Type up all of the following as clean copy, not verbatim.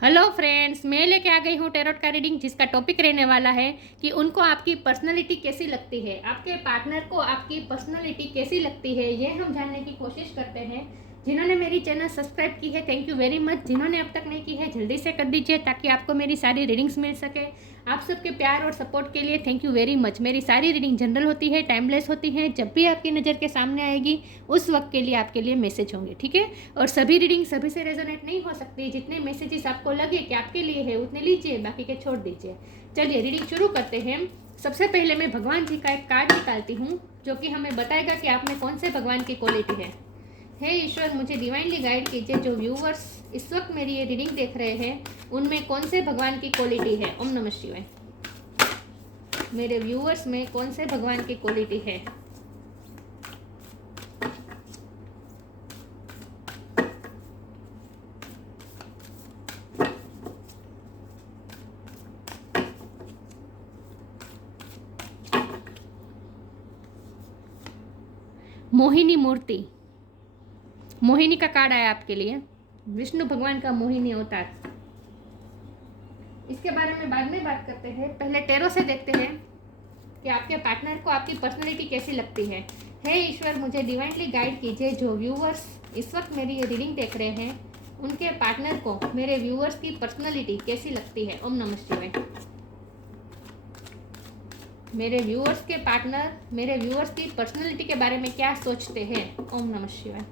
Hello friends, मैं लेके आ गई हूँ टैरोट का रीडिंग, जिसका टॉपिक रहने वाला है कि उनको आपकी पर्सनालिटी कैसी लगती है, आपके पार्टनर को आपकी पर्सनालिटी कैसी लगती है, ये हम जानने की कोशिश करते हैं। जिन्होंने मेरी चैनल सब्सक्राइब की है, थैंक यू वेरी मच। जिन्होंने अब तक नहीं की है, जल्दी से कर दीजिए ताकि आपको मेरी सारी रीडिंग्स मिल सके। आप सबके प्यार और सपोर्ट के लिए थैंक यू वेरी मच। मेरी सारी रीडिंग जनरल होती है, टाइमलेस होती है। जब भी आपकी नज़र के सामने आएगी उस वक्त के लिए आपके लिए मैसेज होंगे, ठीक है। और सभी रीडिंग सभी से रेजोनेट नहीं हो सकती। जितने मैसेजेस आपको लगे कि आपके लिए है उतने लीजिए, बाकी के छोड़ दीजिए। चलिए रीडिंग शुरू करते हैं। सबसे पहले मैं भगवान जी का एक कार्ड निकालती हूँ, जो कि हमें बताएगा कि आप में कौन से भगवान की क्वालिटी है। हे ईश्वर, मुझे डिवाइनली गाइड कीजिए। जो व्यूवर्स इस वक्त मेरी ये रीडिंग देख रहे हैं, उनमें कौन से भगवान की क्वालिटी है। ओम नमः शिवाय। मेरे व्यूवर्स में कौन से भगवान की क्वालिटी है। मोहिनी मूर्ति, मोहिनी का कार्ड आया आपके लिए। विष्णु भगवान का मोहिनी अवतार। इसके बारे में बाद में बात करते हैं, पहले टैरो से देखते हैं कि आपके पार्टनर को आपकी पर्सनैलिटी कैसी लगती है। हे ईश्वर, मुझे डिवाइनली गाइड कीजिए। जो व्यूवर्स इस वक्त मेरी ये रीडिंग देख रहे हैं, उनके पार्टनर को मेरे व्यूवर्स की पर्सनैलिटी कैसी लगती है। ओम नमः शिवाय। मेरे व्यूवर्स के पार्टनर मेरे व्यूवर्स की पर्सनैलिटी के बारे में क्या सोचते हैं। ओम नमः शिवाय।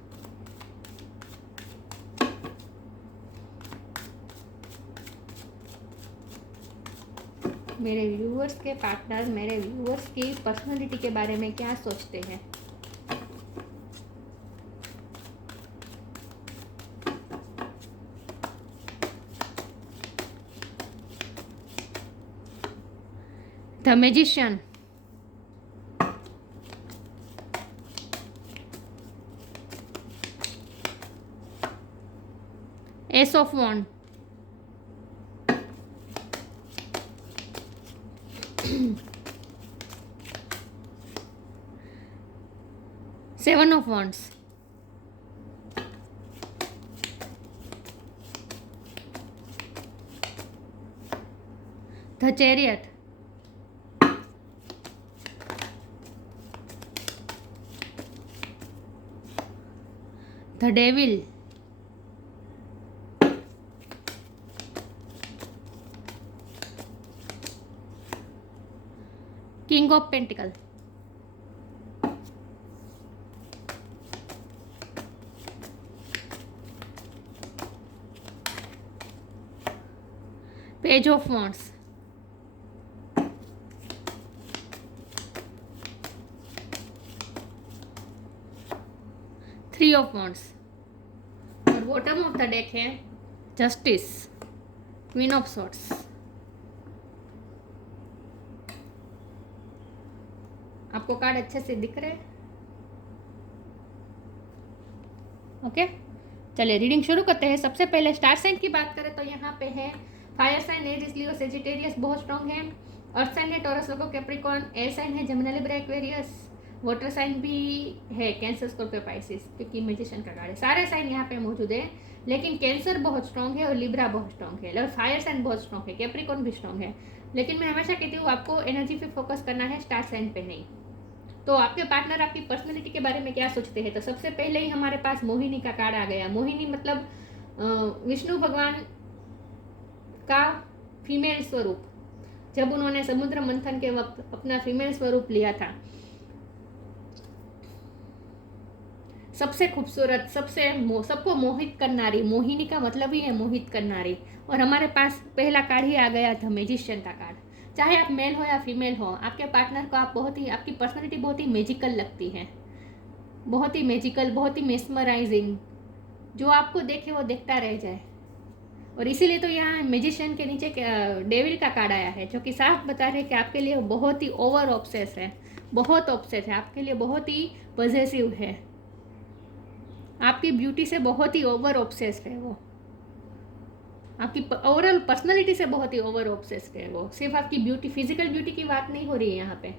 मेरे व्यूवर्स के पार्टनर मेरे व्यूवर्स की पर्सनैलिटी के बारे में क्या सोचते हैं। The magician, ace of wand, seven of wands, the chariot, the devil, king of pentacle, page of wands, three of wands और बॉटम ऑफ द डेक है जस्टिस, क्वीन ऑफ सॉर्ड्स। आपको कार्ड अच्छे से दिख रहे हैं? ओके, चलिए reading शुरू करते हैं। सबसे पहले स्टार साइन की बात करें तो यहाँ पे है fire sign Aries Leo Sagittarius बहुत स्ट्रॉन्ग है। अर्थ साइन है Taurus Virgo Capricorn. Air sign है Gemini Libra Aquarius. Water sign भी है कैंसर स्कॉर्पियो पाइसिस, क्योंकि मैजिशियन का कार्ड है। सारे साइन यहाँ पे मौजूद है, लेकिन कैंसर बहुत स्ट्रॉन्ग है और लिब्रा बहुत स्ट्रॉन्ग है। और फायर साइन बहुत स्ट्रॉन्ग है, कैप्रिकॉर्न भी स्ट्रॉन्ग है। लेकिन मैं हमेशा कहती हूँ आपको एनर्जी पे फोकस करना है, स्टार साइन पे नहीं। तो आपके पार्टनर आपकी पर्सनैलिटी के बारे में क्या सोचते हैं। तो सबसे पहले ही हमारे पास मोहिनी का कार्ड आ गया। मोहिनी मतलब विष्णु भगवान का फीमेल स्वरूप। जब उन्होंने समुद्र मंथन के वक्त अपना फीमेल स्वरूप लिया था, सबसे खूबसूरत, सबको मोहित करनारी। मोहिनी का मतलब ही है मोहित करनारी। और हमारे पास पहला कार्ड ही आ गया था मैजिशियन का कार्ड। चाहे आप मेल हो या फीमेल हो, आपके पार्टनर को आपकी पर्सनैलिटी बहुत ही मैजिकल लगती है, बहुत ही मैजिकल, बहुत ही मेस्मराइजिंग। जो आपको देखे वो देखता रह जाए। और इसीलिए तो यहाँ मैजिशियन के नीचे डेविल का कार्ड आया है, जो कि साफ बता रहे हैं कि आपके लिए बहुत ही ओवर ऑब्सेस है, बहुत ऑब्सेस है, आपके लिए बहुत ही पॉजेसिव है, आपकी ब्यूटी से बहुत ही ओवर ऑब्सेस्ड है वो, आपकी ओवरऑल पर्सनालिटी से बहुत ही ओवर ऑब्सेस्ड है वो। सिर्फ आपकी ब्यूटी, फिजिकल ब्यूटी की बात नहीं हो रही है यहाँ पे,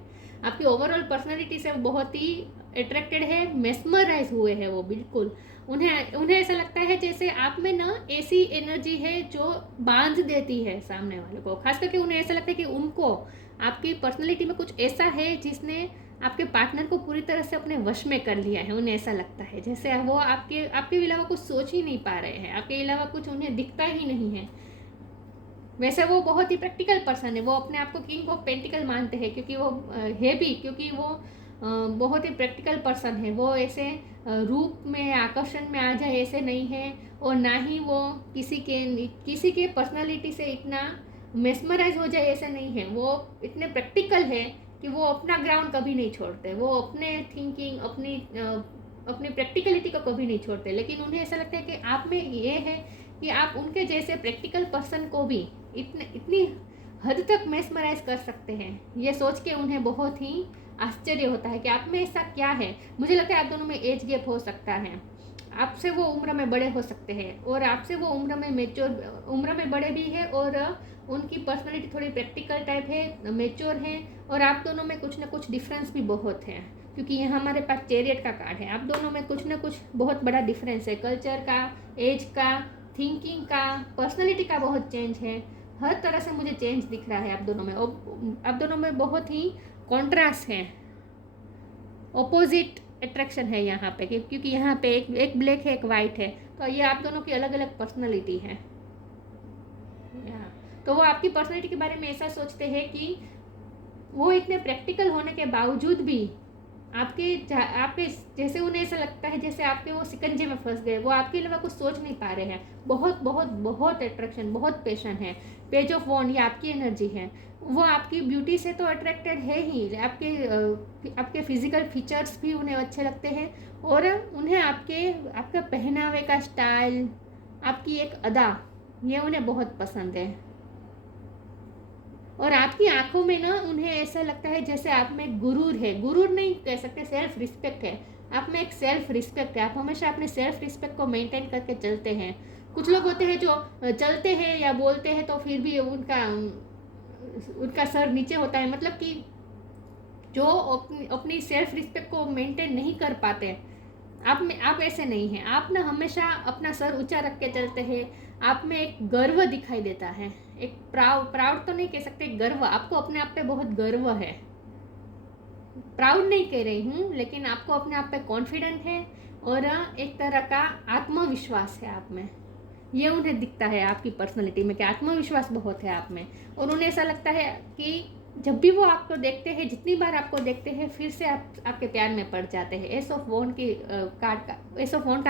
आपकी ओवरऑल पर्सनालिटी से बहुत ही अट्रैक्टेड है, मेस्मराइज हुए हैं वो बिल्कुल। उन्हें उन्हें ऐसा लगता है जैसे आप में ना ऐसी एनर्जी है जो बांध देती है सामने वाले को। खास करके उन्हें ऐसा लगता है कि उनको आपकी पर्सनैलिटी में कुछ ऐसा है जिसने आपके पार्टनर को पूरी तरह से अपने वश में कर लिया है। उन्हें ऐसा लगता है जैसे वो आपके आपके अलावा कुछ सोच ही नहीं पा रहे हैं, आपके अलावा कुछ उन्हें दिखता ही नहीं है। वैसे वो बहुत ही प्रैक्टिकल पर्सन है, वो अपने आप को किंग ऑफ पेंटिकल मानते हैं क्योंकि वो है भी, क्योंकि वो बहुत ही प्रैक्टिकल पर्सन है। वो ऐसे रूप में आकर्षण में आ जाए ऐसे नहीं है, और ना ही वो किसी के पर्सनालिटी से इतना मेस्मराइज हो जाए ऐसे नहीं है। वो इतने प्रैक्टिकल है कि वो अपना ग्राउंड कभी नहीं छोड़ते, वो अपने थिंकिंग अपनी प्रैक्टिकलिटी को कभी नहीं छोड़ते। लेकिन उन्हें ऐसा लगता है कि आप में ये है कि आप उनके जैसे प्रैक्टिकल पर्सन को भी इतनी हद तक मेस्मराइज कर सकते हैं। ये सोच के उन्हें बहुत ही आश्चर्य होता है कि आप में ऐसा क्या है। मुझे लगता है आप दोनों में एज गैप हो सकता है, आपसे वो उम्र में बड़े हो सकते हैं और आपसे वो उम्र में बड़े भी है, और उनकी पर्सनालिटी थोड़ी प्रैक्टिकल टाइप है, मेच्योर है, और आप दोनों में कुछ ना कुछ डिफरेंस भी बहुत है। क्योंकि यहाँ हमारे पास चैरियट का कार्ड है, आप दोनों में कुछ ना कुछ बहुत बड़ा डिफरेंस है। कल्चर का, एज का, थिंकिंग का, पर्सनालिटी का बहुत चेंज है। हर तरह से मुझे चेंज दिख रहा है आप दोनों में। आप दोनों में बहुत ही कॉन्ट्रास्ट है, ऑपोजिट अट्रैक्शन है यहाँ पे, क्योंकि यहाँ पे एक ब्लैक है, एक वाइट है, तो ये आप दोनों की अलग अलग पर्सनालिटी है। तो वो आपकी पर्सनालिटी के बारे में ऐसा सोचते हैं कि वो इतने प्रैक्टिकल होने के बावजूद भी आपके जैसे उन्हें ऐसा लगता है जैसे आपके वो शिकंजे में फंस गए, वो आपके अलावा कुछ सोच नहीं पा रहे हैं। बहुत बहुत बहुत अट्रैक्शन, बहुत पैशन है। पेज ऑफ वॉन्ड ये आपकी एनर्जी है। वो आपकी ब्यूटी से तो अट्रैक्टेड है ही, आपके फिजिकल फीचर्स भी उन्हें अच्छे लगते हैं, और उन्हें आपका पहनावे का स्टाइल, आपकी एक अदा, ये उन्हें बहुत पसंद है। और आपकी आंखों में ना उन्हें ऐसा लगता है जैसे आप में गुरूर है, गुरूर नहीं कह सकते, सेल्फ रिस्पेक्ट है। आप में एक सेल्फ रिस्पेक्ट है, आप हमेशा अपने सेल्फ रिस्पेक्ट को मेंटेन करके चलते हैं। कुछ लोग होते हैं जो चलते हैं या बोलते हैं तो फिर भी उनका सर नीचे होता है, मतलब कि जो अपनी सेल्फ रिस्पेक्ट को मेंटेन नहीं कर पाते। आप ऐसे नहीं हैं। आप ना हमेशा अपना सर ऊंचा रख के चलते हैं। आप में एक गर्व दिखाई देता है, एक प्राउड तो नहीं कह सकते, गर्व, आपको अपने आप पे बहुत गर्व है। प्राउड नहीं कह रही हूँ, लेकिन आपको अपने आप पे कॉन्फिडेंट है, और एक तरह का आत्मविश्वास है आप में। ये उन्हें दिखता है आपकी पर्सनैलिटी में कि आत्मविश्वास बहुत है आप में। और उन्हें ऐसा लगता है कि जब भी वो आपको देखते हैं, जितनी बार आपको देखते हैं, फिर से आपके प्यार में पड़ जाते हैं। एस ऑफ वॉन्ड का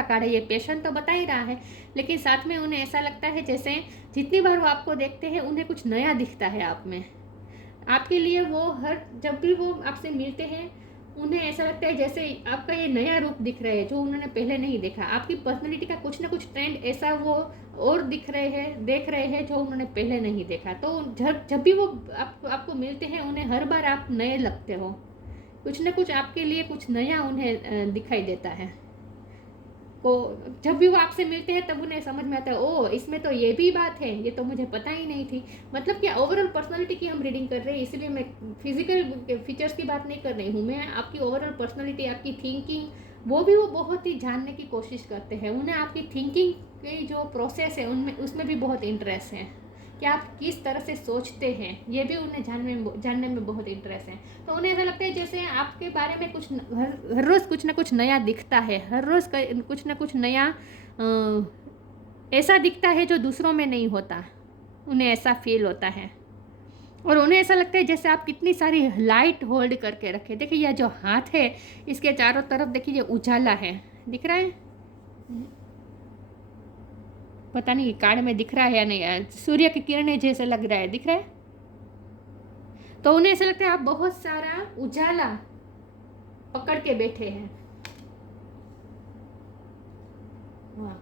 कार्ड है। ये पैशन तो बता ही रहा है, लेकिन साथ में उन्हें ऐसा लगता है जैसे जितनी बार वो आपको देखते हैं उन्हें कुछ नया दिखता है आप में। आपके लिए जब भी वो आपसे मिलते हैं उन्हें ऐसा लगता है जैसे आपका ये नया रूप दिख रहा है जो उन्होंने पहले नहीं देखा। आपकी पर्सनैलिटी का कुछ ना कुछ ट्रेंड ऐसा वो और देख रहे हैं जो उन्होंने पहले नहीं देखा। तो जब भी वो आपको मिलते हैं उन्हें हर बार आप नए लगते हो। कुछ ना कुछ आपके लिए कुछ नया उन्हें दिखाई देता है। को जब भी वो आपसे मिलते हैं तब उन्हें समझ में आता है, ओ इसमें तो ये भी बात है, ये तो मुझे पता ही नहीं थी। मतलब कि ओवरऑल पर्सनालिटी की हम रीडिंग कर रहे हैं, इसलिए मैं फिजिकल फीचर्स की बात नहीं कर रही हूँ। मैं आपकी ओवरऑल पर्सनालिटी, आपकी थिंकिंग, वो बहुत ही जानने की कोशिश करते हैं। उन्हें आपकी थिंकिंग की जो प्रोसेस है उसमें भी बहुत इंटरेस्ट है कि आप किस तरह से सोचते हैं, ये भी उन्हें जानने में बहुत इंटरेस्ट है। तो उन्हें ऐसा लगता है जैसे आपके बारे में हर रोज़ कुछ ना कुछ नया दिखता है, हर रोज़ कुछ ना कुछ नया ऐसा दिखता है जो दूसरों में नहीं होता। उन्हें ऐसा फील होता है, और उन्हें ऐसा लगता है जैसे आप कितनी सारी लाइट होल्ड करके रखे। देखिए यह जो हाथ है इसके चारों तरफ देखिए ये उजाला है, दिख रहा है? पता नहीं कार्ड में दिख रहा है या नहीं, सूर्य की किरणें जैसे लग रहा है, दिख रहा है? तो उन्हें ऐसा लगता है आप बहुत सारा उजाला पकड़ के बैठे हैं। वाह,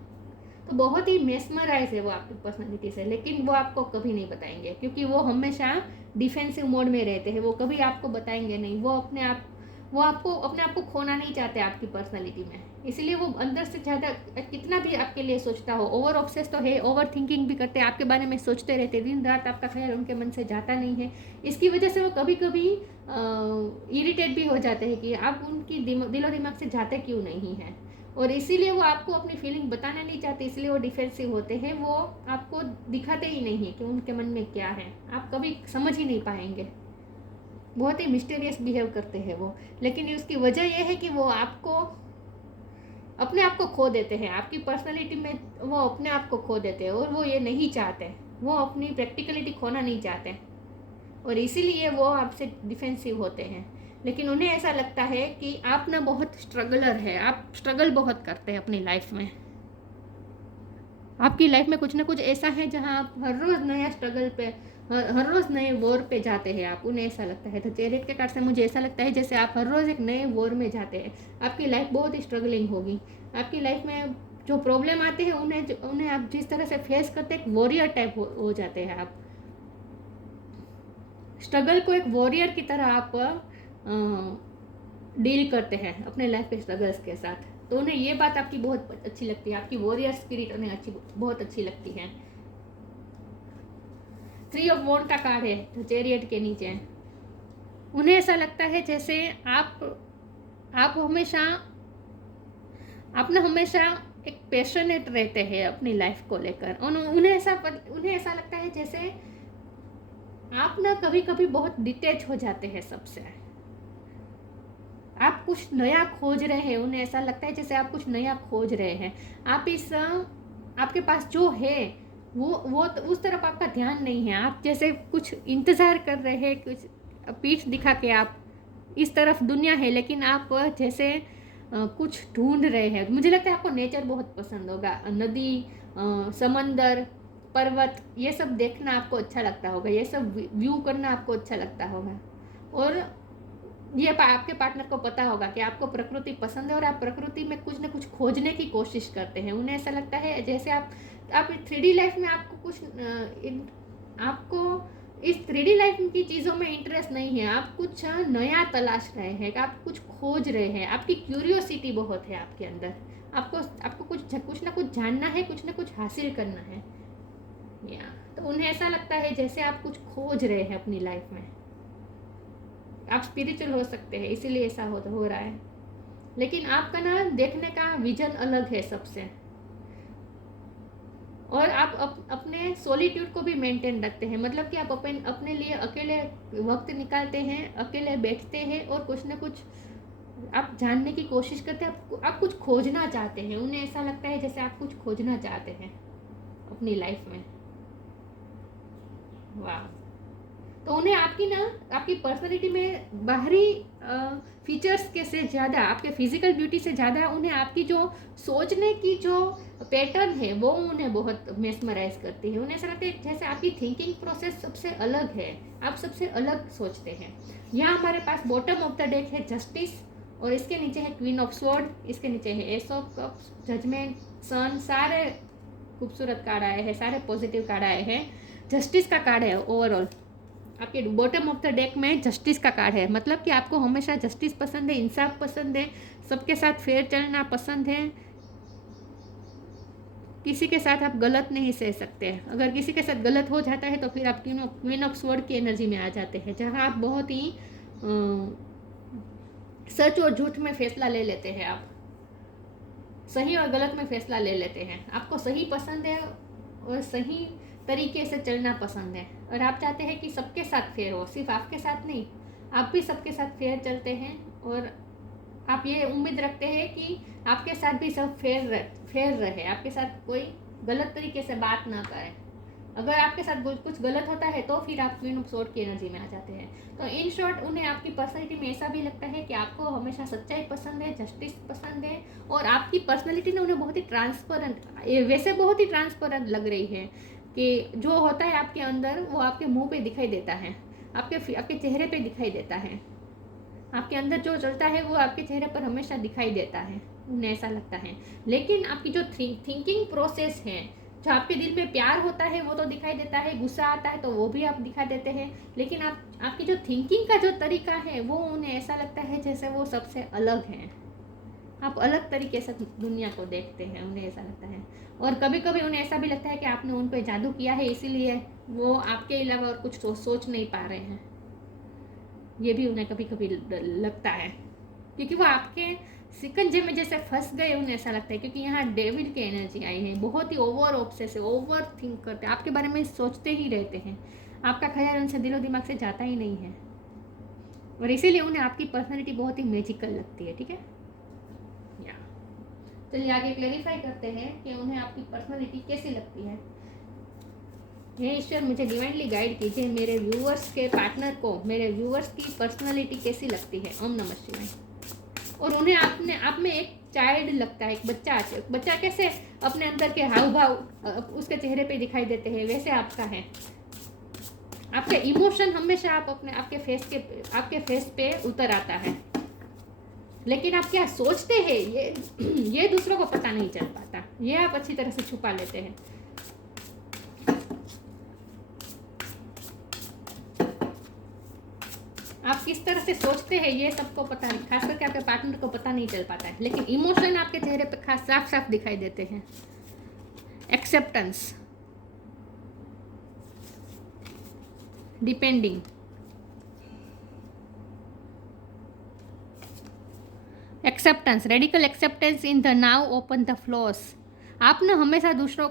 तो बहुत ही मेस्मराइज है वो आपकी पर्सनालिटी से, लेकिन वो आपको कभी नहीं बताएंगे क्योंकि वो हमेशा डिफेंसिव मोड में रहते हैं। वो कभी आपको बताएंगे नहीं। वो अपने आप को खोना नहीं चाहते आपकी पर्सनालिटी में, इसलिए वो अंदर से ज़्यादा कितना भी आपके लिए सोचता हो, ओवर ऑब्सेस तो है, ओवर थिंकिंग भी करते हैं, आपके बारे में सोचते रहते, दिन रात आपका ख्याल उनके मन से जाता नहीं है। इसकी वजह से वो कभी कभी इरिटेट भी हो जाते हैं कि आप उनकी दिलो दिमाग से जाते क्यों नहीं हैं। और इसीलिए वो आपको अपनी फीलिंग बताना नहीं चाहते, इसलिए वो डिफेंसिव होते हैं। वो आपको दिखाते ही नहीं है कि उनके मन में क्या है, आप कभी समझ ही नहीं पाएंगे। बहुत ही मिस्टीरियस बिहेव करते हैं वो, लेकिन उसकी वजह यह है कि वो आपको अपने आप को खो देते हैं, आपकी पर्सनैलिटी में वो अपने आप को खो देते हैं, और वो ये नहीं चाहते, वो अपनी प्रैक्टिकलिटी खोना नहीं चाहते, और इसीलिए वो आपसे डिफेंसिव होते हैं। लेकिन उन्हें ऐसा लगता है कि आप ना बहुत स्ट्रगलर है, आप स्ट्रगल बहुत करते हैं अपनी लाइफ में। आपकी लाइफ में कुछ ना कुछ ऐसा है जहां आप हर रोज़ नया स्ट्रगल पे, हर रोज़ नए वॉर पे जाते हैं आप, उन्हें ऐसा लगता है। तो चैरियट के कार्ड से मुझे ऐसा लगता है जैसे आप हर रोज़ एक नए वॉर में जाते हैं। आपकी लाइफ बहुत ही स्ट्रगलिंग होगी। आपकी लाइफ में जो प्रॉब्लम आते हैं उन्हें आप जिस तरह से फेस करते हैं, एक वॉरियर टाइप हो जाते हैं आप। स्ट्रगल को एक वॉरियर की तरह आप डील करते हैं अपने लाइफ के स्ट्रगल्स के साथ। तो उन्हें ये बात आपकी बहुत अच्छी लगती है, आपकी वॉरियर स्पिरिट उन्हें बहुत अच्छी लगती है। 3 ऑफ वॉन्ड का कार्ड है तो चैरियट के नीचे। उन्हें ऐसा लगता है जैसे आप हमेशा, आप ना हमेशा एक पैशनेट रहते हैं अपनी लाइफ को लेकर, और उन्हें ऐसा लगता है जैसे आप ना कभी कभी बहुत डिटेच हो जाते हैं सबसे। आप कुछ नया खोज रहे हैं, उन्हें ऐसा लगता है जैसे आप कुछ नया खोज रहे हैं। आपके पास जो है वो तो उस तरफ आपका ध्यान नहीं है। आप जैसे कुछ इंतज़ार कर रहे हैं, कुछ पीठ दिखा के आप, इस तरफ दुनिया है लेकिन आप जैसे कुछ ढूंढ रहे हैं। मुझे लगता है आपको नेचर बहुत पसंद होगा, नदी, समंदर, पर्वत, ये सब देखना आपको अच्छा लगता होगा, ये सब व्यू करना आपको अच्छा लगता होगा। और ये आपके पार्टनर को पता होगा कि आपको प्रकृति पसंद है और आप प्रकृति में कुछ ना कुछ खोजने की कोशिश करते हैं। उन्हें ऐसा लगता है जैसे आप 3D लाइफ में आपको इस 3D लाइफ की चीज़ों में इंटरेस्ट नहीं है। आप कुछ नया तलाश रहे हैं, आप कुछ खोज रहे हैं, आपकी क्यूरियोसिटी बहुत है आपके अंदर। आपको कुछ ना कुछ जानना है, कुछ ना कुछ हासिल करना है। तो उन्हें ऐसा लगता है जैसे आप कुछ खोज रहे हैं अपनी लाइफ में। आप स्पिरिचुअल हो सकते हैं, इसीलिए ऐसा हो रहा है। लेकिन आपका ना देखने का विजन अलग है सबसे, और आप अपने सॉलिट्यूड को भी मेंटेन रखते हैं। मतलब कि आप अपने लिए अकेले वक्त निकालते हैं, अकेले बैठते हैं और कुछ ना कुछ आप जानने की कोशिश करते हैं। आप कुछ खोजना चाहते हैं। उन्हें ऐसा लगता है जैसे आप कुछ खोजना चाहते हैं अपनी लाइफ में। वाह। तो उन्हें आपकी पर्सनैलिटी में बाहरी फीचर्स के से ज़्यादा, आपके फिजिकल ब्यूटी से ज़्यादा उन्हें आपकी जो सोचने की जो पैटर्न है वो उन्हें बहुत मेस्मराइज करती है। उन्हें ऐसा लगता है जैसे आपकी थिंकिंग प्रोसेस सबसे अलग है, आप सबसे अलग सोचते हैं। यहाँ हमारे पास बॉटम ऑफ द डेक है जस्टिस, और इसके नीचे है क्वीन ऑफ स्वॉर्ड, इसके नीचे है एस ऑफ कप्स, जजमेंट, सन। सारे खूबसूरत कार्ड आए हैं, सारे पॉजिटिव कार्ड आए हैं। जस्टिस का कार्ड है ओवरऑल आपके बॉटम ऑफ द डेक में जस्टिस का कार्ड है। मतलब कि आपको हमेशा जस्टिस पसंद है, इंसाफ पसंद है, सबके साथ फेयर चलना पसंद है, किसी के साथ आप गलत नहीं सह सकते। अगर किसी के साथ गलत हो जाता है तो फिर आप क्वीन ऑफ स्वॉर्ड की एनर्जी में आ जाते हैं, जहाँ आप बहुत ही सच और झूठ में फैसला ले लेते हैं। आप सही और गलत में फैसला ले लेते हैं। आपको सही पसंद है और सही तरीके से चलना पसंद है, और आप चाहते हैं कि सबके साथ फेयर हो, सिर्फ आपके साथ नहीं, आप भी सबके साथ फेयर चलते हैं। और आप ये उम्मीद रखते हैं कि आपके साथ भी सब फेयर रहे, आपके साथ कोई गलत तरीके से बात ना करे। अगर आपके साथ कुछ गलत होता है तो फिर आप क्वीन ऑफ स्वॉर्ड की एनर्जी में आ जाते हैं। तो इन शॉर्ट उन्हें आपकी पर्सनैलिटी में ऐसा भी लगता है कि आपको हमेशा सच्चाई पसंद है, जस्टिस पसंद है, और आपकी पर्सनैलिटी ने उन्हें बहुत ही ट्रांसपेरेंट, वैसे बहुत ही ट्रांसपेरेंट लग रही है कि जो होता है आपके अंदर वो आपके मुंह पे दिखाई देता है, आपके चेहरे पे दिखाई देता है। आपके अंदर जो चलता है वो आपके चेहरे पर हमेशा दिखाई देता है, उन्हें ऐसा लगता है। लेकिन आपकी जो थिंकिंग प्रोसेस है, जो आपके दिल में प्यार होता है वो तो दिखाई देता है, गुस्सा आता है तो वो भी आप दिखा देते हैं, लेकिन आपकी जो थिंकिंग का जो तरीका है वो उन्हें ऐसा लगता है जैसे वो सबसे अलग है। आप अलग तरीके से दुनिया को देखते हैं, उन्हें ऐसा लगता है। और कभी कभी उन्हें ऐसा भी लगता है कि आपने उन पर जादू किया है, इसीलिए वो आपके अलावा और कुछ सोच नहीं पा रहे हैं। ये भी उन्हें कभी कभी लगता है, क्योंकि वो आपके शिकंजे में जैसे फंस गए उन्हें ऐसा लगता है, क्योंकि यहाँ डेविल की एनर्जी आई है। बहुत ही ओवर ऑब्सेसिव, ओवर थिंक करते हैं, आपके बारे में सोचते ही रहते हैं, आपका ख्याल उनसे दिलो दिमाग से जाता ही नहीं है, और इसीलिए उन्हें आपकी पर्सनैलिटी बहुत ही मैजिकल लगती है। ठीक है, या चलिए आगे क्लेरिफाई करते हैं कि उन्हें आपकी पर्सनैलिटी कैसी लगती है। हे ईश्वर, मुझे डिवाइनली गाइड कीजिए, मेरे व्यूअर्स के पार्टनर को मेरे व्यूअर्स की पर्सनैलिटी कैसी लगती है। ओम नमः शिवाय। और उन्हें आप में एक चाइल्ड लगता है, एक बच्चा। बच्चा कैसे अपने अंदर के हाव भाव उसके चेहरे पे दिखाई देते हैं, वैसे आपका है। आपके इमोशन हमेशा आपके फेस पे उतर आता है, लेकिन आप क्या सोचते हैं ये दूसरों को पता नहीं चल पाता, ये आप अच्छी तरह से छुपा लेते हैं। आप किस तरह से सोचते हैं ये सबको पता नहीं, खास करके आपके पार्टनर को पता नहीं चल पाता है, लेकिन इमोशन आपके चेहरे पे खास साफ साफ दिखाई देते हैं। Acceptance, depending, acceptance, radical acceptance in the now open the floss. आप ना हमेशा दूसरों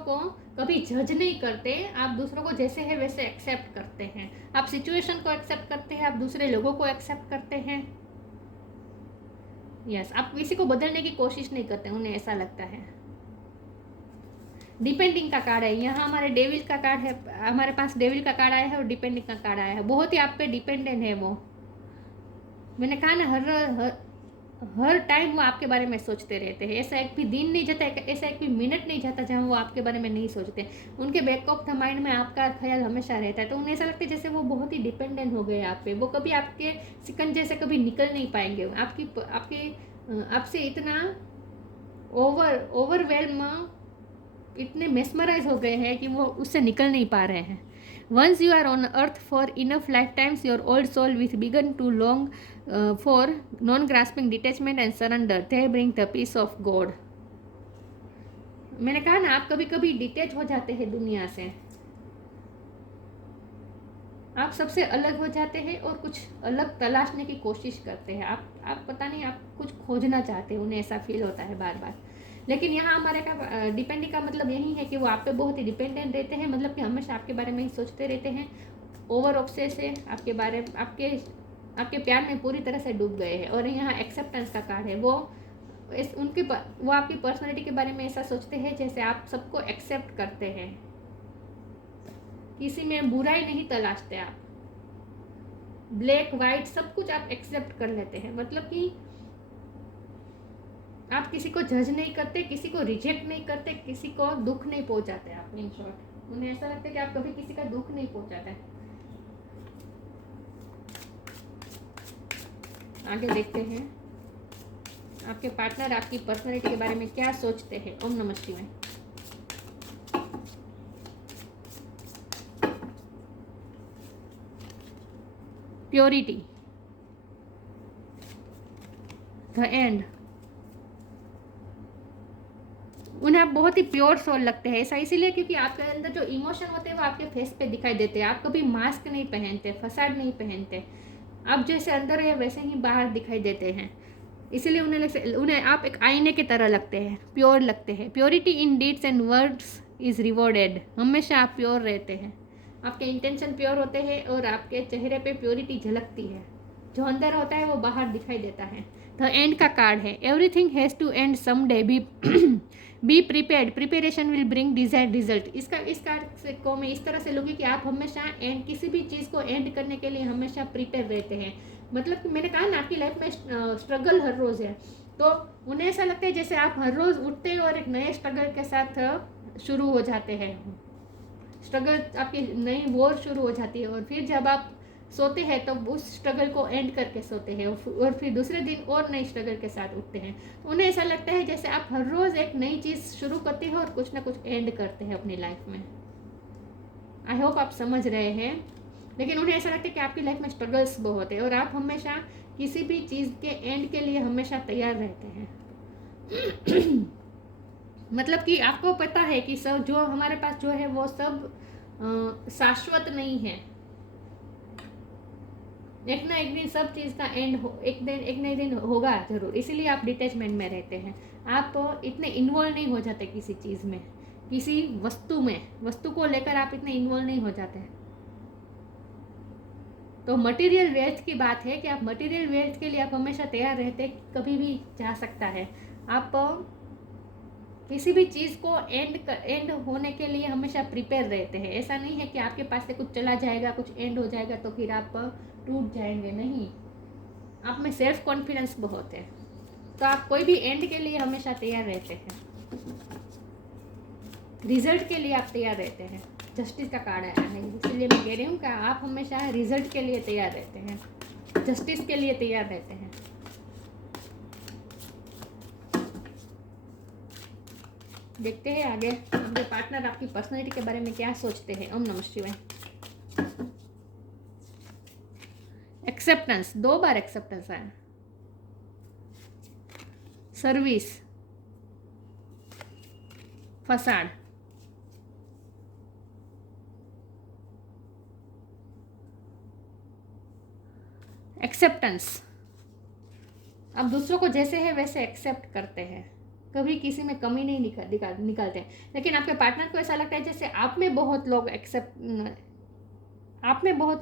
को कभी जज नहीं करते, आप दूसरों को जैसे है वैसे एक्सेप्ट करते हैं। आप सिचुएशन को एक्सेप्ट करते हैं, आप दूसरे लोगों को एक्सेप्ट करते हैं। यस, आप किसी को बदलने की कोशिश नहीं करते, उन्हें ऐसा लगता है। डिपेंडिंग का कार्ड है, यहाँ हमारे डेविल का कार्ड है, हमारे पास डेविल का कार्ड आया है और डिपेंडिंग का कार्ड आया है। बहुत ही आप पे डिपेंडेंट है वो। मैंने कहा ना, हर टाइम वो आपके बारे में सोचते रहते हैं। ऐसा एक भी दिन नहीं जाता, ऐसा एक भी मिनट नहीं जाता जहाँ वो आपके बारे में नहीं सोचते। उनके बैक ऑफ द माइंड में आपका ख्याल हमेशा रहता है, तो उन्हें ऐसा लगता है जैसे वो बहुत ही डिपेंडेंट हो गए आप पे। वो कभी आपके शिकंजे से कभी निकल नहीं पाएंगे। आपसे इतना ओवरवेल्म, इतने मेस्मराइज हो गए हैं कि वो उससे निकल नहीं पा रहे हैं। Once you are on earth for enough lifetimes, your old soul will begin to long for non-grasping detachment and surrender. They bring the peace of God. मैंने कहा ना, आप कभी कभी डिटेच हो जाते हैं दुनिया से, आप सबसे अलग हो जाते हैं और कुछ अलग तलाशने की कोशिश करते हैं। आप पता नहीं, आप कुछ खोजना चाहते हैं, उन्हें ऐसा फील होता है बार बार। लेकिन यहाँ हमारे का डिपेंडिंग का मतलब यही है कि वो आप पे बहुत ही डिपेंडेंट रहते हैं, मतलब कि हमेशा आपके बारे में ही सोचते रहते हैं। ओवर ऑब्सेस है आपके बारे में, आपके प्यार में पूरी तरह से डूब गए हैं। और यहाँ एक्सेप्टेंस का कार्ड है, वो आपकी पर्सनैलिटी के बारे में ऐसा सोचते हैं जैसे आप सबको एक्सेप्ट करते हैं, किसी में बुराई नहीं तलाशते। आप ब्लैक वाइट सब कुछ आप एक्सेप्ट कर लेते हैं, मतलब कि आप किसी को जज नहीं करते, किसी को रिजेक्ट नहीं करते, किसी को दुख नहीं पहुंचाते। आप इन शॉर्ट, उन्हें ऐसा लगता है कि आप कभी किसी का दुख नहीं पहुंचाते। आगे देखते हैं आपके पार्टनर आपकी पर्सनैलिटी के बारे में क्या सोचते हैं। ओम नमः शिवाय। Purity, the end. उन्हें आप बहुत ही प्योर सोल लगते हैं। ऐसा इसीलिए क्योंकि आपके अंदर जो इमोशन होते हैं वो आपके फेस पे दिखाई देते हैं। आप कभी मास्क नहीं पहनते, फसाड नहीं पहनते, आप जैसे अंदर है वैसे ही बाहर दिखाई देते हैं। इसीलिए उन्हें आप एक आईने की तरह लगते हैं, प्योर लगते हैं। Purity in deeds and words is rewarded. हमेशा आप प्योर रहते हैं, आपके इंटेंशन प्योर होते हैं और आपके चेहरे पे प्योरिटी झलकती है। जो अंदर होता है वो बाहर दिखाई देता है। द एंड का कार्ड है, everything has to end someday, be prepared, preparation will bring desired result. इस कार्ड को मैं इस तरह से लूँगी कि आप हमेशा किसी भी चीज़ को एंड करने के लिए हमेशा प्रिपेयर रहते हैं। मतलब कि मैंने कहा ना, आपकी लाइफ में स्ट्रगल हर रोज़ है, तो उन्हें ऐसा लगता है जैसे आप हर रोज़ उठते हैं और एक नए स्ट्रगल के साथ शुरू हो जाते हैं। स्ट्रगल आपकी नई वॉर शुरू हो जाती है, और फिर जब आप सोते हैं तो उस स्ट्रगल को एंड करके सोते हैं, और फिर दूसरे दिन और नई स्ट्रगल के साथ उठते हैं। तो उन्हें ऐसा लगता है जैसे आप हर रोज़ एक नई चीज़ शुरू करते हैं और कुछ ना कुछ एंड करते हैं अपनी लाइफ में। आई होप आप समझ रहे हैं। लेकिन उन्हें ऐसा लगता है कि आपकी लाइफ में स्ट्रगल्स बहुत है और आप हमेशा किसी भी चीज़ के एंड के लिए हमेशा तैयार रहते हैं। मतलब कि आपको पता है कि सब जो हमारे पास जो है वो सब शाश्वत नहीं है। एक ना एक दिन सब चीज़ का एंड हो, एक ना एक दिन होगा ज़रूर, इसीलिए आप डिटैचमेंट में रहते हैं। आप इतने इन्वॉल्व नहीं हो जाते किसी चीज़ में, किसी वस्तु को लेकर आप इतने इन्वॉल्व नहीं हो जाते। तो मटेरियल वेल्थ की बात है कि आप मटेरियल वेल्थ के लिए आप हमेशा तैयार रहते हैं, कभी भी जा सकता है। आप किसी भी चीज़ को एंड होने के लिए हमेशा प्रिपेयर रहते हैं। ऐसा नहीं है कि आपके पास से कुछ चला जाएगा, कुछ एंड हो जाएगा तो फिर आप टूट जाएंगे, नहीं। आप में सेल्फ कॉन्फिडेंस बहुत है, तो आप कोई भी एंड के लिए हमेशा तैयार रहते हैं, रिजल्ट के लिए आप तैयार रहते हैं। जस्टिस का कार्ड आया है, इसलिए मैं कह रही हूँ कि आप हमेशा रिजल्ट के लिए तैयार रहते हैं, जस्टिस के लिए तैयार रहते हैं। देखते हैं आगे आपके पार्टनर आपकी पर्सनैलिटी के बारे में क्या सोचते हैं। ओम नमः शिवाय। एक्सेप्टेंस, 2 बार एक्सेप्टेंस आया। Service, facade, acceptance. आप दूसरों को जैसे है वैसे एक्सेप्ट करते हैं, कभी किसी में कमी नहीं निकालते हैं। लेकिन आपके पार्टनर को ऐसा लगता है जैसे आप में बहुत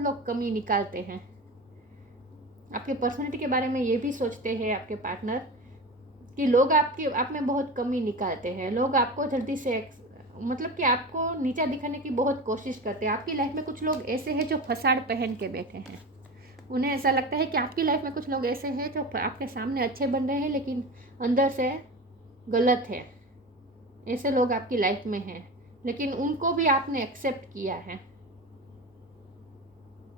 लोग कमी निकालते हैं। आपके पर्सनैलिटी के बारे में ये भी सोचते हैं आपके पार्टनर कि लोग आप में बहुत कमी निकालते हैं। लोग आपको जल्दी से मतलब कि आपको नीचा दिखाने की बहुत कोशिश करते हैं। आपकी लाइफ में कुछ लोग ऐसे हैं जो फसाड़ पहन के बैठे हैं। उन्हें ऐसा लगता है कि आपकी लाइफ में कुछ लोग ऐसे हैं जो आपके सामने अच्छे बन रहे हैं लेकिन अंदर से गलत है। ऐसे लोग आपकी लाइफ में हैं, लेकिन उनको भी आपने एक्सेप्ट किया है।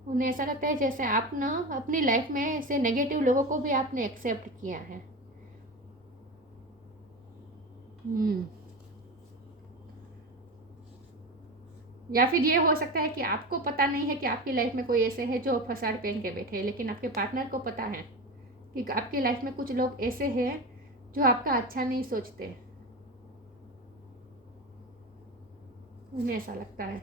उन्हें ऐसा लगता है जैसे आप ना अपनी लाइफ में ऐसे नेगेटिव लोगों को भी आपने एक्सेप्ट किया है। या फिर ये हो सकता है कि आपको पता नहीं है कि आपकी लाइफ में कोई ऐसे है जो फसाड़ पहन के बैठे हैं, लेकिन आपके पार्टनर को पता है कि आपकी लाइफ में कुछ लोग ऐसे हैं जो आपका अच्छा नहीं सोचते। उन्हें ऐसा लगता है,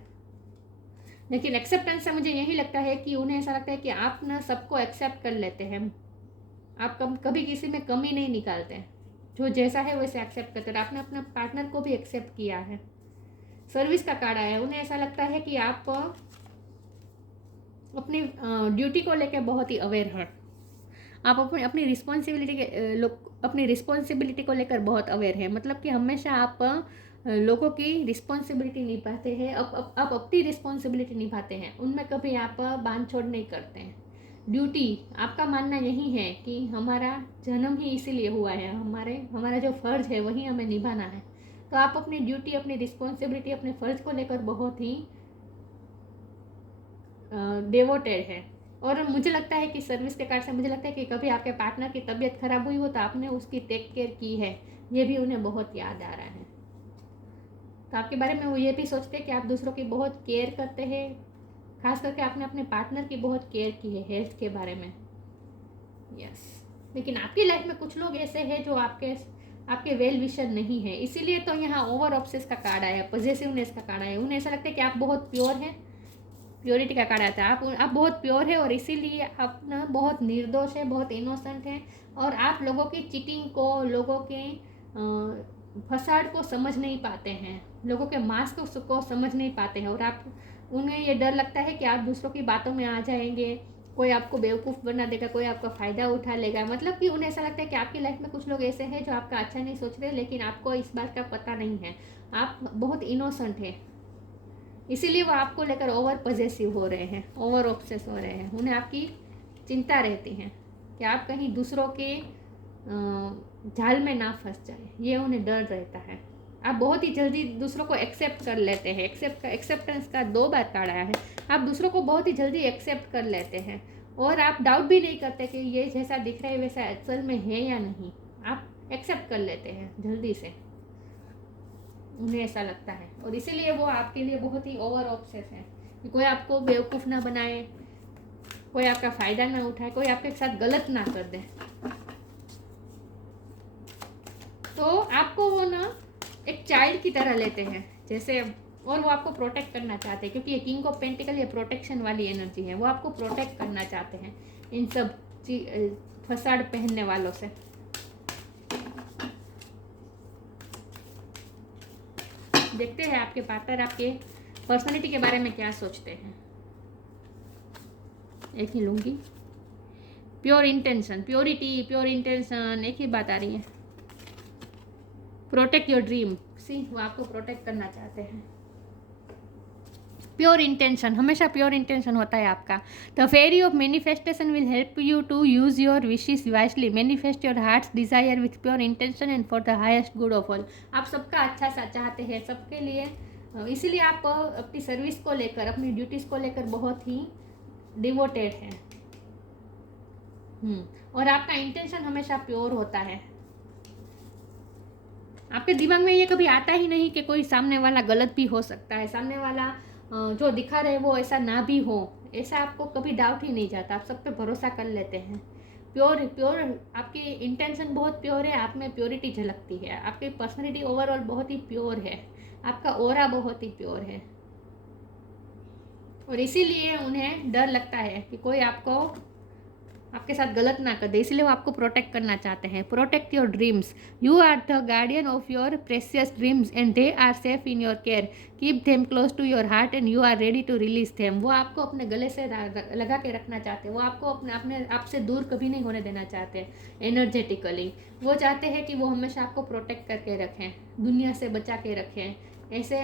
लेकिन एक्सेप्टेंस से मुझे यही लगता है कि उन्हें ऐसा लगता है कि आप ना सबको एक्सेप्ट कर लेते हैं। आप कभी किसी में कमी नहीं निकालते, जो जैसा है वैसे एक्सेप्ट करते हैं। आपने अपने पार्टनर को भी एक्सेप्ट किया है। सर्विस का कार्ड आया है। उन्हें ऐसा लगता है कि आप अपनी ड्यूटी को लेकर बहुत ही अवेयर हैं। आप अपनी रिस्पॉन्सिबिलिटी को लेकर बहुत अवेयर है। मतलब कि हमेशा आप लोगों की रिस्पॉन्सिबिलिटी निभाते हैं, आप अपनी रिस्पॉन्सिबिलिटी निभाते हैं, उनमें कभी आप बांध छोड़ नहीं करते हैं। ड्यूटी, आपका मानना यही है कि हमारा जन्म ही इसीलिए हुआ है, हमारा जो फ़र्ज है वही हमें निभाना है। तो आप अपनी ड्यूटी, अपनी रिस्पॉन्सिबिलिटी, अपने फ़र्ज को लेकर बहुत ही डिवोटेड है। और मुझे लगता है कि सर्विस के कार्ड से मुझे लगता है कि कभी आपके पार्टनर की तबीयत खराब हुई हो तो आपने उसकी टेक केयर की है, ये भी उन्हें बहुत याद आ रहा है। तो आपके बारे में वो ये भी सोचते हैं कि आप दूसरों की बहुत केयर करते हैं। खास करके आपने अपने पार्टनर की बहुत केयर की है हेल्थ के बारे में। यस, लेकिन आपकी लाइफ में कुछ लोग ऐसे हैं जो आपके वेल विशर नहीं है। इसीलिए तो यहाँ ओवर ऑब्सेस का कार्ड आया, पॉजिटिवनेस का कार्ड आया। उन्हें ऐसा लगता है कि आप बहुत प्योर हैं, प्योरिटी का कार्ड आता है। आप बहुत प्योर है और इसीलिए आप ना बहुत निर्दोष है, बहुत इनोसेंट है। और आप लोगों की चीटिंग को, लोगों के फसाड को समझ नहीं पाते हैं, लोगों के मास्क को समझ नहीं पाते हैं। और आप उन्हें ये डर लगता है कि आप दूसरों की बातों में आ जाएंगे, कोई आपको बेवकूफ़ बना देगा, कोई आपका फ़ायदा उठा लेगा। मतलब कि उन्हें ऐसा लगता है कि आपकी लाइफ में कुछ लोग ऐसे हैं जो आपका अच्छा नहीं सोच रहे, लेकिन आपको इस बात का पता नहीं है। आप बहुत इनोसेंट है, इसीलिए वो आपको लेकर ओवर पॉजेसिव हो रहे हैं, ओवर ऑब्सेस हो रहे हैं। उन्हें आपकी चिंता रहती है कि आप कहीं दूसरों के जाल में ना फंस जाए, ये उन्हें डर रहता है। आप बहुत ही जल्दी दूसरों को एक्सेप्ट कर लेते हैं। एक्सेप्टेंस का 2 बार कार्ड आया है। आप दूसरों को बहुत ही जल्दी एक्सेप्ट कर लेते हैं और आप डाउट भी नहीं करते कि ये जैसा दिख रहा है वैसा असल में है या नहीं। आप एक्सेप्ट कर लेते हैं जल्दी से, उन्हें ऐसा लगता है। और इसीलिए वो आपके लिए बहुत ही ओवर ऑब्सेस है कि कोई आपको बेवकूफ़ ना बनाए, कोई आपका फ़ायदा ना उठाए, कोई आपके साथ गलत ना कर दे। तो आपको वो ना एक चाइल्ड की तरह लेते हैं। जैसे और वो आपको प्रोटेक्ट करना चाहते हैं, क्योंकि ये किंग ऑफ पेंटिकल ये प्रोटेक्शन वाली एनर्जी है। वो आपको प्रोटेक्ट करना चाहते हैं इन सब फसाड पहनने वालों से। देखते हैं आपके पार्टनर आपके पर्सनालिटी के बारे में क्या सोचते हैं। एक ही लूंगी। Pure intention, purity, pure intention, एक ही बात आ रही है। प्रोटेक्ट योर ड्रीम, सी वो आपको प्रोटेक्ट करना चाहते हैं। प्योर इंटेंशन, हमेशा प्योर इंटेंशन होता है आपका। The fairy of manifestation will help you to use your wishes wisely, manifest your heart's desire with pure intention and for the highest good of all. आप सबका अच्छा सा चाहते हैं, सबके लिए, इसीलिए आप अपनी सर्विस को लेकर, अपनी ड्यूटीज़ को लेकर बहुत ही डिवोटेड हैं। और आपका इंटेंशन हमेशा प्योर होता है। आपके दिमाग में ये कभी आता ही नहीं कि कोई सामने वाला गलत भी हो सकता है, सामने वाला जो दिखा रहे वो ऐसा ना भी हो, ऐसा आपको कभी डाउट ही नहीं जाता। आप सब पे भरोसा कर लेते हैं। प्योर प्योर आपकी इंटेंशन बहुत प्योर है, आप में प्योरिटी झलकती है। आपकी पर्सनैलिटी ओवरऑल बहुत ही प्योर है, आपका ऑरा बहुत ही प्योर है। और इसीलिए उन्हें डर लगता है कि कोई आपके साथ गलत ना कर दे, इसलिए वो आपको प्रोटेक्ट करना चाहते हैं। Protect your dreams, you are the guardian of your precious dreams and they are safe in your care. Keep them close to your heart and you are ready to release them. वो आपको अपने गले से लगा के रखना चाहते हैं। वो आपको अपने आपसे दूर कभी नहीं होने देना चाहते एनर्जेटिकली। वो चाहते हैं कि वो हमेशा आपको प्रोटेक्ट करके रखें, दुनिया से बचा के रखें, ऐसे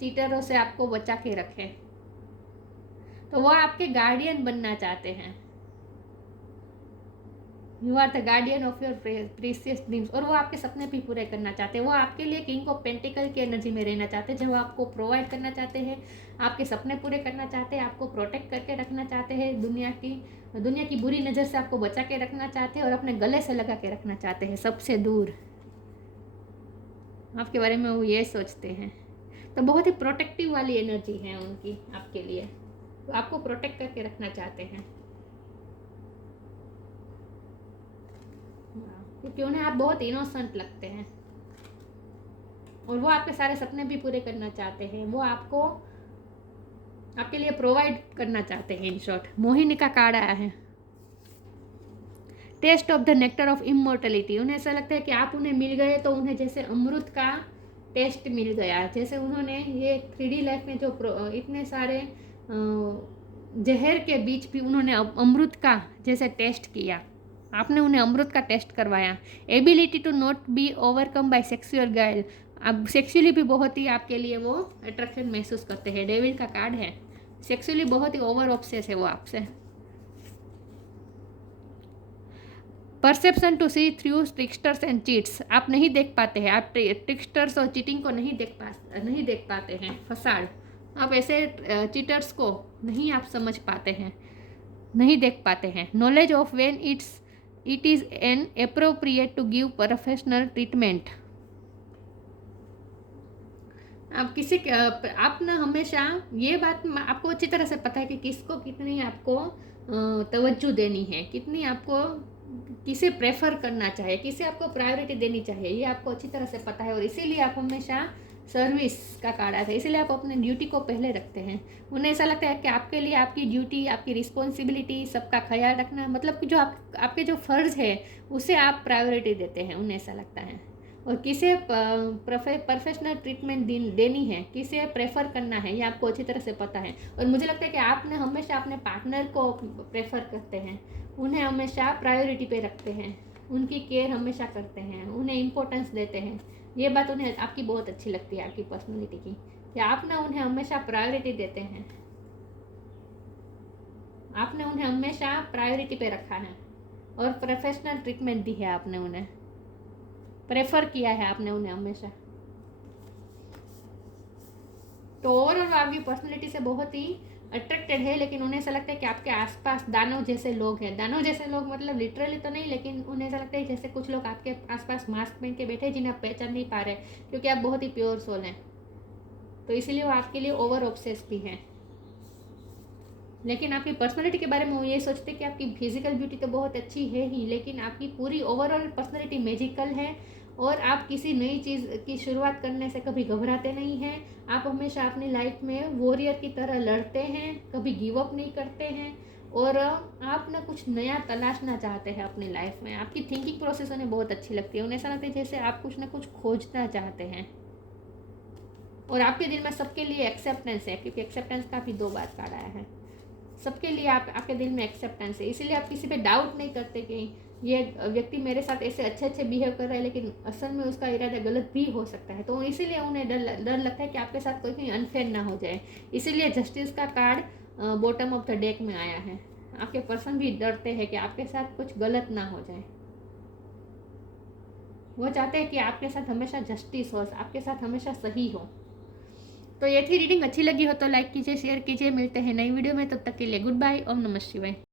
चीटरों से आपको बचा के रखें। तो वो आपके गार्डियन बनना चाहते हैं। You are the guardian of your precious dreams. और वो आपके सपने भी पूरे करना चाहते हैं। वो आपके लिए किंग ऑफ पेंटिकल की एनर्जी में रहना चाहते हैं, जब आपको प्रोवाइड करना चाहते हैं, आपके सपने पूरे करना चाहते हैं, आपको प्रोटेक्ट करके रखना चाहते हैं, दुनिया की बुरी नज़र से आपको बचा के रखना चाहते हैं और अपने गले से लगा के रखना चाहते हैं, सबसे दूर। आपके बारे में वो ये सोचते हैं। तो बहुत ही प्रोटेक्टिव वाली एनर्जी है उनकी आपके लिए। तो आपको प्रोटेक्ट करके रखना चाहते हैं, क्योंकि उन्हें आप बहुत इनोसेंट लगते हैं। और वो आपके सारे सपने भी पूरे करना चाहते हैं। वो आपके लिए प्रोवाइड करना चाहते हैं। इन शॉर्ट, मोहिनी का कार्ड आया है, taste of the nectar of immortality. उन्हें ऐसा लगता है कि आप उन्हें मिल गए तो उन्हें जैसे अमृत का टेस्ट मिल गया। जैसे उन्होंने ये 3D लाइफ में जो इतने सारे जहर के बीच भी उन्होंने अमृत का जैसे टेस्ट किया, आपने उन्हें अमृत का टेस्ट करवाया। Ability to not be overcome by sexual guile. अब सेक्सुअली भी बहुत ही आपके लिए वो अट्रैक्शन महसूस करते हैं। डेविल का कार्ड है, सेक्सुअली बहुत ही ओवर ऑब्सेस है वो आपसे। Perception to see through tricksters and cheats. आप नहीं देख पाते हैं, आप ट्रिक्स्टर्स और चीटिंग को नहीं देख पाते हैं, फसाड। आप ऐसे चीटर्स को नहीं आप समझ पाते हैं, नहीं देख पाते हैं। Knowledge of when it is an appropriate to give professional treatment. आप ना हमेशा ये बात आपको अच्छी तरह से पता है कि किसको कितनी आपको तवज्जो देनी है, कितनी आपको किसे प्रेफर करना चाहिए, किसे आपको प्रायोरिटी देनी चाहिए, ये आपको अच्छी तरह से पता है। और इसीलिए आप हमेशा सर्विस का कार्ड आता है, इसीलिए आप अपने ड्यूटी को पहले रखते हैं। उन्हें ऐसा लगता है कि आपके लिए आपकी ड्यूटी, आपकी रिस्पॉन्सिबिलिटी, सबका ख्याल रखना, मतलब कि जो आपके जो फ़र्ज़ है उसे आप प्रायोरिटी देते हैं, उन्हें ऐसा लगता है। और किसे प्रोफेशनल ट्रीटमेंट देनी है, किसे प्रेफर करना है, ये आपको अच्छी तरह से पता है। और मुझे लगता है कि आपने हमेशा अपने पार्टनर को प्रेफर करते हैं, उन्हें हमेशा प्रायोरिटी पे रखते हैं, उनकी केयर हमेशा करते हैं, उन्हें इम्पोर्टेंस देते हैं। ये बात उन्हें आपकी बहुत अच्छी लगती है, आपकी पर्सनैलिटी की, कि आप ना उन्हें हमेशा प्रायोरिटी देते हैं। आपने उन्हें हमेशा प्रायोरिटी पे रखा है और प्रोफेशनल ट्रीटमेंट दी है, आपने उन्हें प्रेफर किया है, आपने उन्हें हमेशा। तो ओवरऑल आपकी पर्सनैलिटी से बहुत ही अट्रैक्टेड है, लेकिन उन्हें ऐसा लगता है कि आपके आसपास दानव जैसे लोग हैं। दानव जैसे लोग मतलब लिटरली तो नहीं, लेकिन उन्हें ऐसा लगता है जैसे कुछ लोग आपके आसपास मास्क पहन के बैठे हैं, जिन्हें आप पहचान नहीं पा रहे, क्योंकि आप बहुत ही प्योर सोल हैं। तो इसीलिए वो आपके लिए ओवर ऑब्सेस भी हैं। लेकिन आपकी पर्सनैलिटी के बारे में वो ये सोचते हैं कि आपकी फिजिकल ब्यूटी तो बहुत अच्छी है ही, लेकिन आपकी पूरी ओवरऑल पर्सनैलिटी मैजिकल है और आप किसी नई चीज़ की शुरुआत करने से कभी घबराते नहीं हैं। आप हमेशा अपनी लाइफ में वॉरियर की तरह लड़ते हैं, कभी गिव अप नहीं करते हैं और आप ना कुछ नया तलाशना चाहते हैं अपनी लाइफ में। आपकी थिंकिंग प्रोसेस उन्हें बहुत अच्छी लगती है। उन्हें ऐसा लगता है जैसे आप कुछ ना कुछ खोजना चाहते हैं और आपके दिल में सबके लिए एक्सेप्टेंस है, क्योंकि एक्सेप्टेंस का भी 2 बार कार्ड आया है। सबके लिए आपके दिल में एक्सेप्टेंस है, इसीलिए आप किसी पे डाउट नहीं करते कि ये व्यक्ति मेरे साथ ऐसे अच्छे अच्छे बिहेव कर रहा है लेकिन असल में उसका इरादा गलत भी हो सकता है। तो इसीलिए उन्हें डर लगता है कि आपके साथ कोई कहीं अनफेयर ना हो जाए। इसीलिए जस्टिस का card bottom of the deck में आया है। आपके पर्सन भी डरते हैं कि आपके साथ कुछ गलत ना हो जाए। वो चाहते हैं कि आपके साथ हमेशा जस्टिस हो, आपके साथ हमेशा सही हो। तो ये थी रीडिंग। अच्छी लगी हो तो लाइक कीजिए, शेयर कीजिए। मिलते हैं नई वीडियो में, तब तक के लिए गुड बाय। ओम नमः शिवाय।